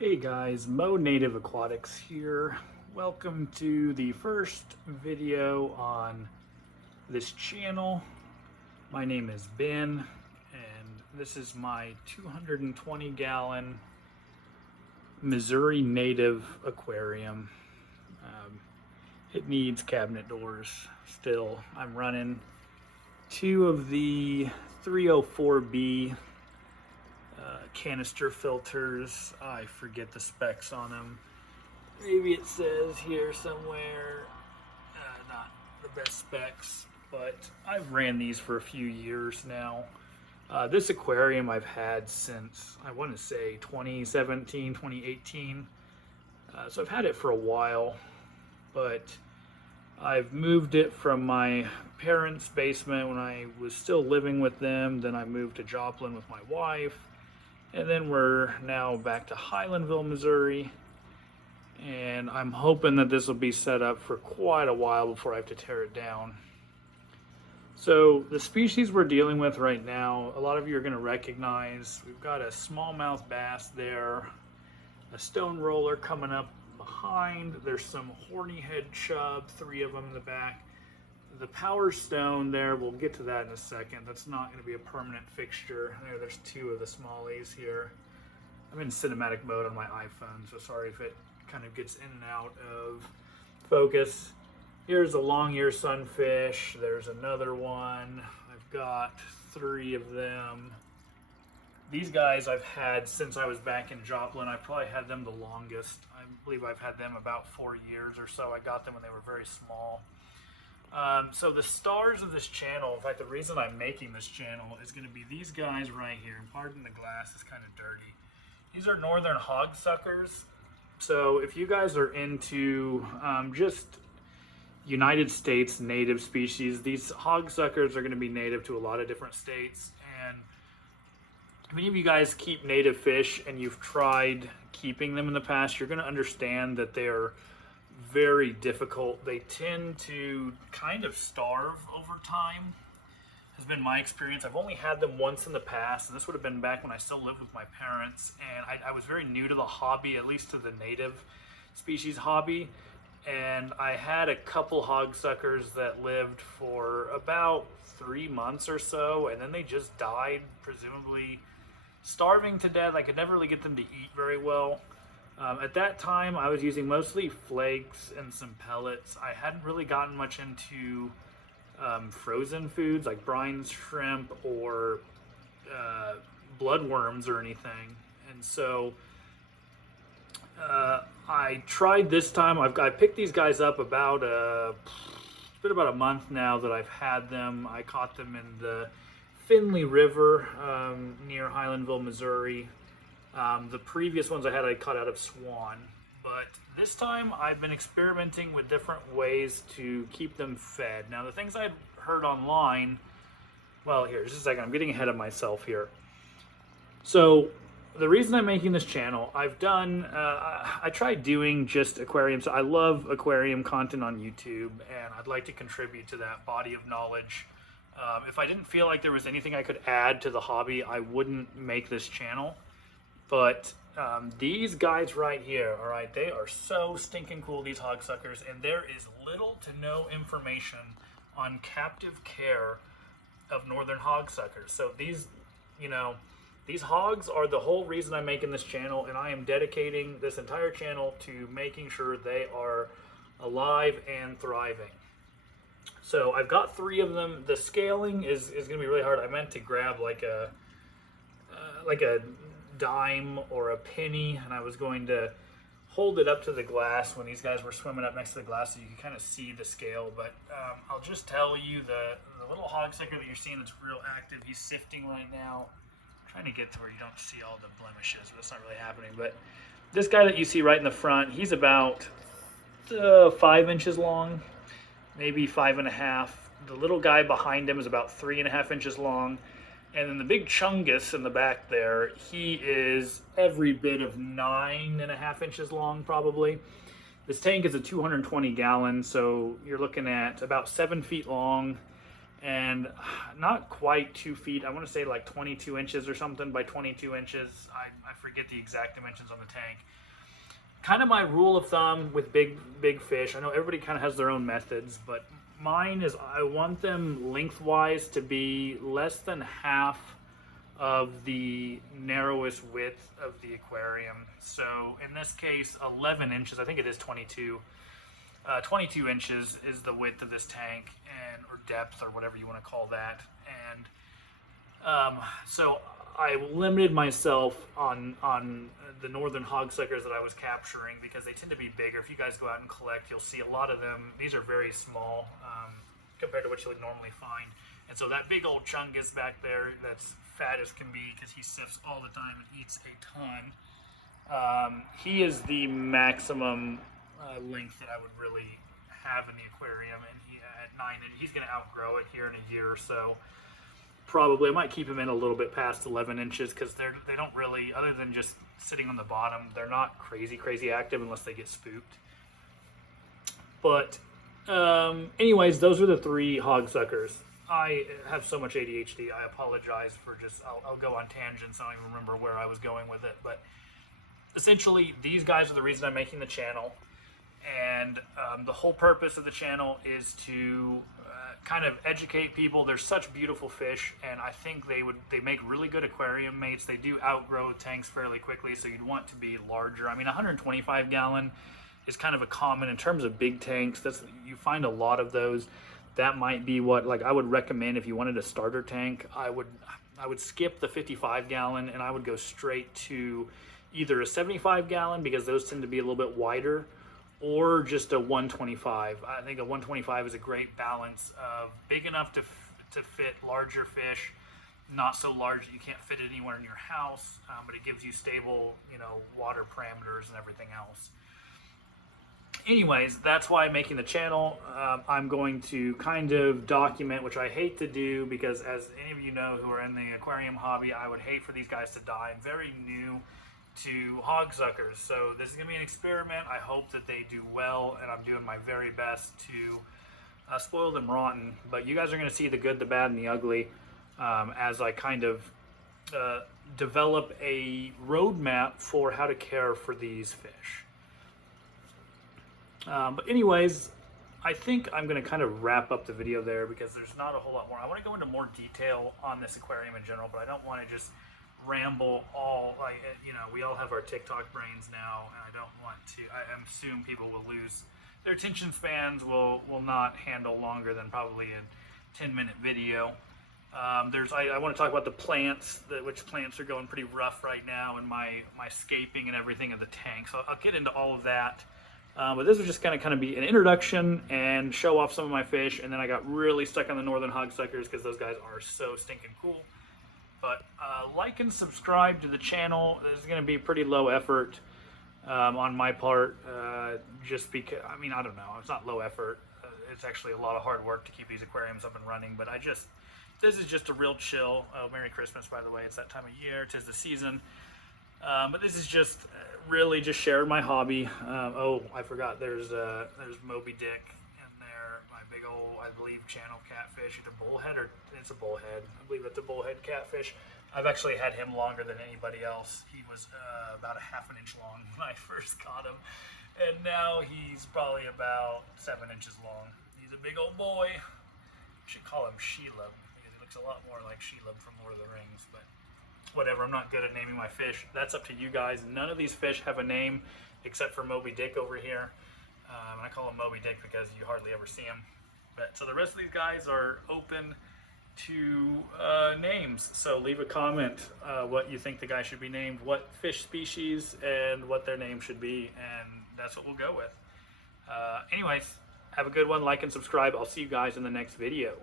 Hey guys, Mo Native Aquatics here. Welcome to the first video on this channel. My name is Ben, and this is my 220 gallon Missouri Native aquarium. It needs cabinet doors still. I'm running two of the 304B canister filters. I forget the specs on them. Maybe it says here somewhere, not the best specs, but I've ran these for a few years now. This aquarium I've had since, I want to say 2017, 2018. So I've had it for a while, but I've moved it from my parents' basement when I was still living with them. Then I moved to Joplin with my wife. And then we're now back to Highlandville, Missouri. And I'm hoping that this will be set up for quite a while before I have to tear it down. So the species we're dealing with right now, a lot of you are going to recognize. We've got a smallmouth bass there, a stone roller coming up behind. There's some horny head chub, 3 of them in the back. The power stone there, we'll get to that in a second. That's not going to be a permanent fixture. There's 2 of the smallies here. I'm in cinematic mode on my iPhone, so sorry if it kind of gets in and out of focus. Here's a long ear sunfish. There's another one. I've got 3 of them. These guys I've had since I was back in Joplin. I probably had them the longest. I believe I've had them about 4 years or so. I got them when they were very small. So the stars of this channel, in fact, the reason I'm making this channel is going to be these guys right here. And pardon the glass, is kind of dirty. These are northern hog suckers. So if you guys are into just United States native species, these hog suckers are going to be native to a lot of different states. And if any of you guys keep native fish and you've tried keeping them in the past, you're going to understand that they're very difficult. They tend to kind of starve over time, has been my experience. I've only had them once in the past, and this would have been back when I still lived with my parents, and I was very new to the hobby, at least to the native species hobby, and I had a couple hog suckers that lived for about 3 months or so, and then they just died, presumably starving to death. I could never really get them to eat very well. At that time, I was using mostly flakes and some pellets. I hadn't really gotten much into frozen foods like brine shrimp or bloodworms or anything. And so I tried this time. I picked these guys up about it's been about a month now that I've had them. I caught them in the Finley River near Highlandville, Missouri. The previous ones I caught out of Swan, but this time I've been experimenting with different ways to keep them fed. Now the things I'd heard online, well, here, just a second, I'm getting ahead of myself here. So the reason I'm making this channel, I've done, I tried doing just aquariums. I love aquarium content on YouTube, and I'd like to contribute to that body of knowledge. If I didn't feel like there was anything I could add to the hobby, I wouldn't make this channel. But these guys right here, all right, they are so stinking cool, these hog suckers, and there is little to no information on captive care of northern hog suckers. So these, these hogs are the whole reason I'm making this channel, and I am dedicating this entire channel to making sure they are alive and thriving. So I've got 3 of them. The scaling is going to be really hard. I meant to grab like a dime or a penny, and I was going to hold it up to the glass when these guys were swimming up next to the glass so you can kind of see the scale. But I'll just tell you, the little hog sucker that you're seeing that's real active, he's sifting right now. I'm trying to get to where you don't see all the blemishes, but that's not really happening. But this guy that you see right in the front, he's about 5 inches long, maybe 5.5. The little guy behind him is about 3.5 inches long. And then the big chungus in the back there, he is every bit of 9.5 inches long, probably. This tank is a 220 gallon, so you're looking at about 7 feet long and not quite 2 feet. I want to say like 22 inches or something by 22 inches. I forget the exact dimensions on the tank. Kind of my rule of thumb with big fish. I know everybody kind of has their own methods, but mine is I want them lengthwise to be less than half of the narrowest width of the aquarium. So in this case, 11 inches, I think it is 22. 22 inches is the width of this tank, and or depth, or whatever you want to call that. And so I limited myself on the northern hogsuckers that I was capturing because they tend to be bigger. If you guys go out and collect, you'll see a lot of them. These are very small compared to what you would normally find. And so that big old Chungus back there, that's fat as can be because he sifts all the time and eats a ton. He is the maximum length that I would really have in the aquarium, and he at 9 inches, he's going to outgrow it here in a year or so. Probably I might keep him in a little bit past 11 inches because they don't really, other than just sitting on the bottom, they're not crazy active unless they get spooked. But anyways, those are the 3 hog suckers. I have so much ADHD, I apologize for just, I'll go on tangents. I don't even remember where I was going with it, but essentially these guys are the reason I'm making the channel. And the whole purpose of the channel is to kind of educate people. There's such beautiful fish, and I think they make really good aquarium mates. They do outgrow tanks fairly quickly, so you'd want to be larger. I mean, 125 gallon is kind of a common in terms of big tanks. You find a lot of those. That might be what, like, I would recommend if you wanted a starter tank. I would skip the 55 gallon and I would go straight to either a 75 gallon because those tend to be a little bit wider, or just a 125. I think a 125 is a great balance of big enough to fit larger fish, not so large that you can't fit it anywhere in your house, but it gives you stable, water parameters and everything else. Anyways, that's why I'm making the channel. I'm going to kind of document, which I hate to do because, as any of you know who are in the aquarium hobby, I would hate for these guys to die. I'm very new to hog suckers, so this is gonna be an experiment. I hope that they do well, and I'm doing my very best to spoil them rotten. But you guys are gonna see the good, the bad, and the ugly as I kind of develop a roadmap for how to care for these fish. But anyways, I think I'm going to kind of wrap up the video there because there's not a whole lot more. I want to go into more detail on this aquarium in general, but I don't want to just ramble all, we all have our TikTok brains now, and I don't want to, I assume people will lose their attention spans, will not handle longer than probably a 10-minute video. I want to talk about the plants, which plants are going pretty rough right now, and my scaping and everything of the tank. So I'll get into all of that. But this was just going to kind of be an introduction and show off some of my fish, and then I got really stuck on the northern hog suckers because those guys are so stinking cool. But like and subscribe to the channel. This is going to be pretty low effort on my part, just because, I don't know, it's not low effort. It's actually a lot of hard work to keep these aquariums up and running, but this is just a real chill. Oh, Merry Christmas, by the way. It's that time of year. 'Tis the season. But this is just really just sharing my hobby. Oh, I forgot. There's Moby Dick in there. My big old, I believe, channel catfish. It's a bullhead, or it's a bullhead. I believe it's a bullhead catfish. I've actually had him longer than anybody else. He was about a ½ an inch long when I first caught him, and now he's probably about 7 inches long. He's a big old boy. I should call him Shelob because he looks a lot more like Shelob from Lord of the Rings, but whatever, I'm not good at naming my fish. That's up to you guys. None of these fish have a name except for Moby Dick over here. And I call him Moby Dick because you hardly ever see him. But so the rest of these guys are open to names. So leave a comment what you think the guy should be named, what fish species, and what their name should be. And that's what we'll go with. Anyways, have a good one. Like and subscribe. I'll see you guys in the next video.